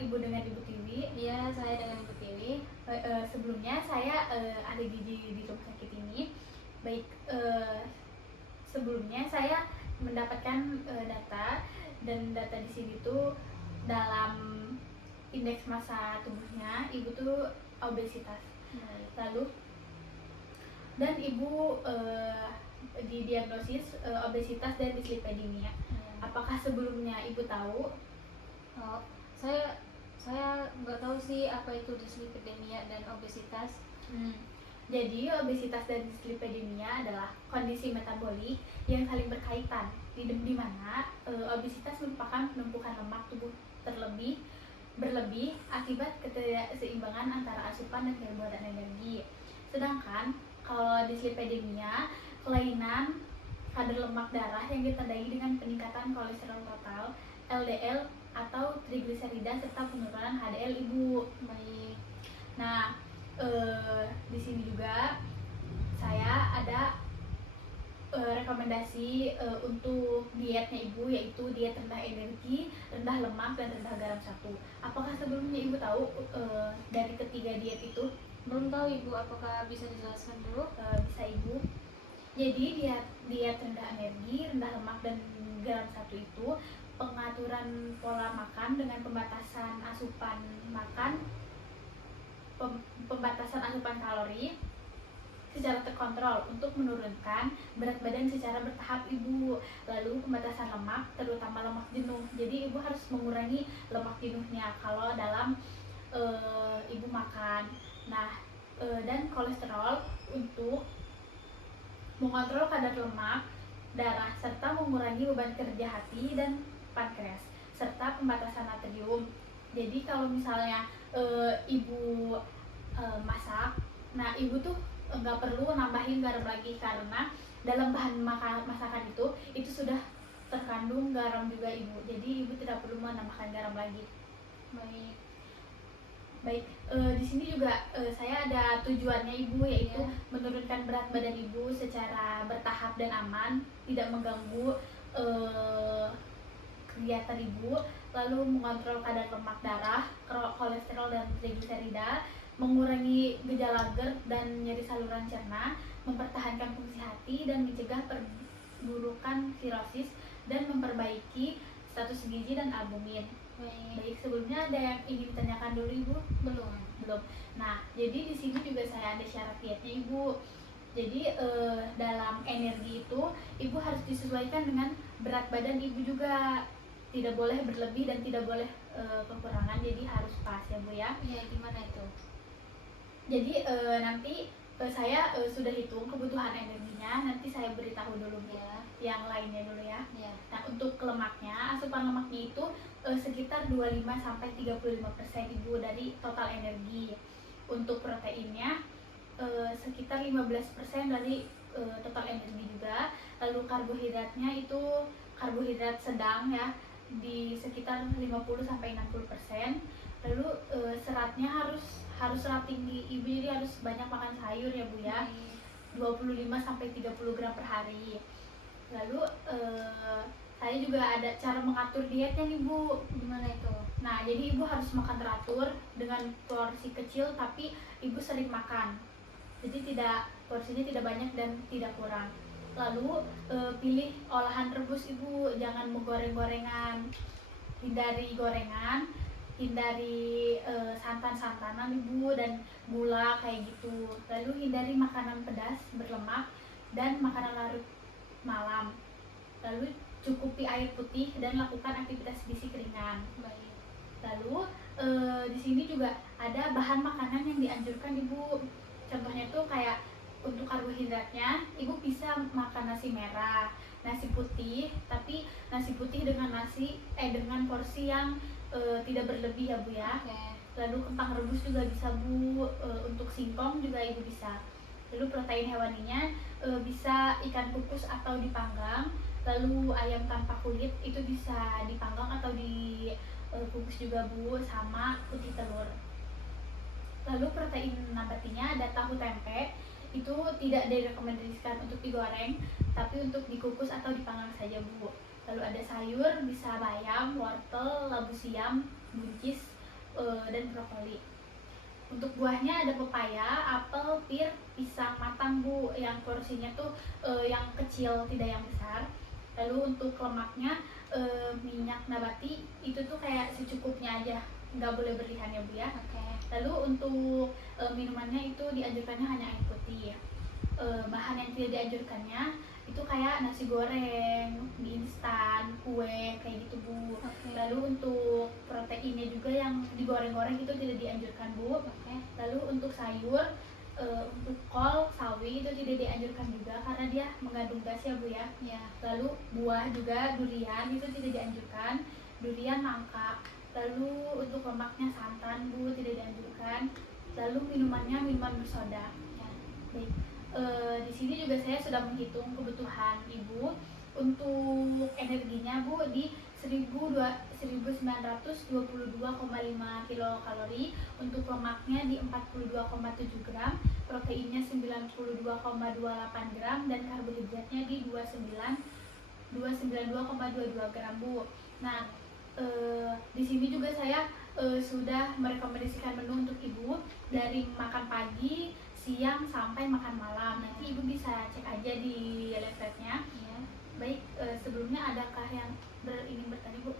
Ibu dengan Ibu Tiwi. Iya, saya dengan Ibu Tiwi. Sebelumnya saya ahli gizi di rumah sakit ini. Baik, sebelumnya saya mendapatkan data, dan data di sini tuh dalam indeks massa tubuhnya Ibu tuh obesitas. Lalu dan Ibu didiagnosis obesitas dan dislipidemia. Apakah sebelumnya Ibu tahu? Oh, saya nggak tahu sih apa itu dislipidemia dan obesitas. Jadi obesitas dan dislipidemia adalah kondisi metabolik yang saling berkaitan, di mana obesitas merupakan penumpukan lemak tubuh berlebih akibat ketidakseimbangan antara asupan dan karbohidrat energi. Sedangkan kalau dislipidemia, kelainan kadar lemak darah yang ditandai dengan peningkatan kolesterol total, LDL atau trigliserida, serta penurunan HDL Ibu. Baik. Nah, di sini juga saya ada rekomendasi untuk dietnya Ibu, yaitu diet rendah energi, rendah lemak, dan rendah garam 1. Apakah sebelumnya Ibu tahu dari ketiga diet itu? Belum tahu Ibu, apakah bisa dijelaskan dulu? Bisa Ibu. Jadi diet rendah energi, rendah lemak, dan garam 1 itu pengaturan pola makan dengan pembatasan asupan kalori secara terkontrol untuk menurunkan berat badan secara bertahap Ibu. Lalu pembatasan lemak, terutama lemak jenuh. Jadi Ibu harus mengurangi lemak jenuhnya kalau dalam Ibu makan. Nah, dan kolesterol untuk mengontrol kadar lemak darah serta mengurangi beban kerja hati dan pankreas, serta pembatasan natrium. Jadi kalau misalnya Ibu masak, nah Ibu tuh nggak perlu nambahin garam lagi, karena dalam bahan masakan itu sudah terkandung garam juga Ibu. Jadi Ibu tidak perlu menambahkan garam lagi. Baik, di sini juga saya ada tujuannya Ibu, yaitu menurunkan berat badan Ibu secara bertahap dan aman, tidak mengganggu kegiatan Ibu, lalu mengontrol kadar lemak darah, kolesterol, dan trigliserida, mengurangi gejala GERD dan nyeri saluran cerna, mempertahankan fungsi hati, dan mencegah perburukan sirosis, dan memperbaiki status gizi dan albumin. Baik, sebelumnya ada yang ingin ditanyakan dulu Ibu? Belum. Nah, jadi di sini juga saya ada syarat dietnya Ibu. Jadi dalam energi itu Ibu harus disesuaikan dengan berat badan Ibu juga. Tidak boleh berlebih dan tidak boleh kekurangan, jadi harus pas ya Bu ya. Iya, gimana itu? Jadi nanti saya sudah hitung kebutuhan energinya, nanti saya beritahu dulu Bu. Yang lainnya dulu ya. Nah, untuk lemaknya, asupan lemaknya itu sekitar 25-35% Ibu dari total energi. Untuk proteinnya sekitar 15% dari total energi juga. Lalu karbohidratnya itu karbohidrat sedang ya, di sekitar 50-60%. Lalu seratnya harus serat tinggi Ibu, jadi harus banyak makan sayur ya Bu ya. 25-30 gram per hari. Lalu saya juga ada cara mengatur dietnya nih Bu. Gimana itu? Nah, jadi Ibu harus makan teratur dengan porsi kecil, tapi Ibu sering makan. Jadi porsinya tidak banyak dan tidak kurang. Lalu pilih olahan rebus Ibu, jangan menggoreng-gorengan. Hindari gorengan, hindari santan-santanan Ibu, dan gula kayak gitu. Lalu hindari makanan pedas berlemak dan makanan larut malam. Lalu cukupi air putih dan lakukan aktivitas fisik ringan. Baik. Lalu di sini juga ada bahan makanan yang dianjurkan Ibu. Contohnya tuh kayak untuk karbohidratnya Ibu bisa makan nasi merah, nasi putih, tapi nasi putih dengan dengan porsi yang tidak berlebih ya Bu ya. Lalu kentang rebus juga bisa Bu, untuk singkong juga Ibu bisa. Lalu protein hewaninya bisa ikan kukus atau dipanggang. Lalu ayam tanpa kulit itu bisa dipanggang atau dikukus juga Bu, sama putih telur. Lalu protein nabatinya ada tahu tempe, itu tidak direkomendasikan untuk digoreng, tapi untuk dikukus atau dipanggang saja Bu. Lalu ada sayur, bisa bayam, wortel, labu siam, buncis, dan brokoli. Untuk buahnya ada pepaya, apel, pir, pisang matang Bu, yang porsinya tuh yang kecil tidak yang besar. Lalu untuk lemaknya minyak nabati itu tuh kayak secukupnya aja, nggak boleh berlebihan ya Bu ya. Oke. Lalu untuk minumannya itu dianjurkannya hanya air putih. Bahan yang tidak dianjurkannya itu kayak nasi goreng, mie instan, kue kayak gitu Bu. Oke. Lalu untuk proteinnya juga yang digoreng-goreng itu tidak dianjurkan Bu. Oke. Lalu untuk sayur, untuk kol, sawi itu tidak dianjurkan juga karena dia mengandung gas ya Bu ya. Ya. Lalu buah juga durian itu tidak dianjurkan, durian nangka. Lalu untuk lemaknya santan Bu, tidak dianjurkan. Lalu minumannya minuman bersoda. Ya, baik. Di sini juga saya sudah menghitung kebutuhan Ibu untuk energinya Bu di 1922,5 kilokalori, untuk lemaknya di 42,7 gram, proteinnya 92,28 gram, dan karbohidratnya di 292,22 gram Bu. Nah, di sini juga saya sudah merekomendasikan menu untuk Ibu dari makan pagi, siang sampai makan malam. Nanti Ibu bisa cek aja di leafletnya. Ya. Baik, sebelumnya adakah yang ingin bertanya Bu?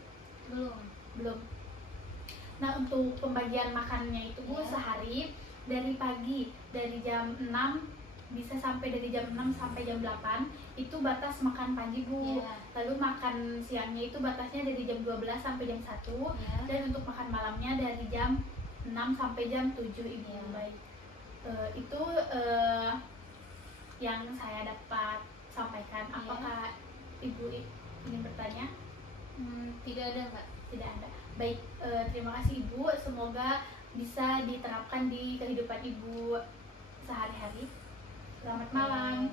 Belum. Nah, untuk pembagian makannya itu Bu, Ya. sehari dari pagi dari jam 6 bisa sampai dari jam 6 sampai jam 8 itu batas makan pagi Bu. Ya. Lalu makan siangnya itu batasnya dari jam 12 sampai jam 1. Ya. Dan untuk makan malamnya dari jam 6 sampai jam 7 Ibu. Ya. Baik. Itu yang saya dapat sampaikan. Ya. Apakah Ibu ingin bertanya? Tidak ada Mbak. Tidak ada. Baik, terima kasih Ibu. Semoga bisa diterapkan di kehidupan Ibu sehari-hari. Selamat malam.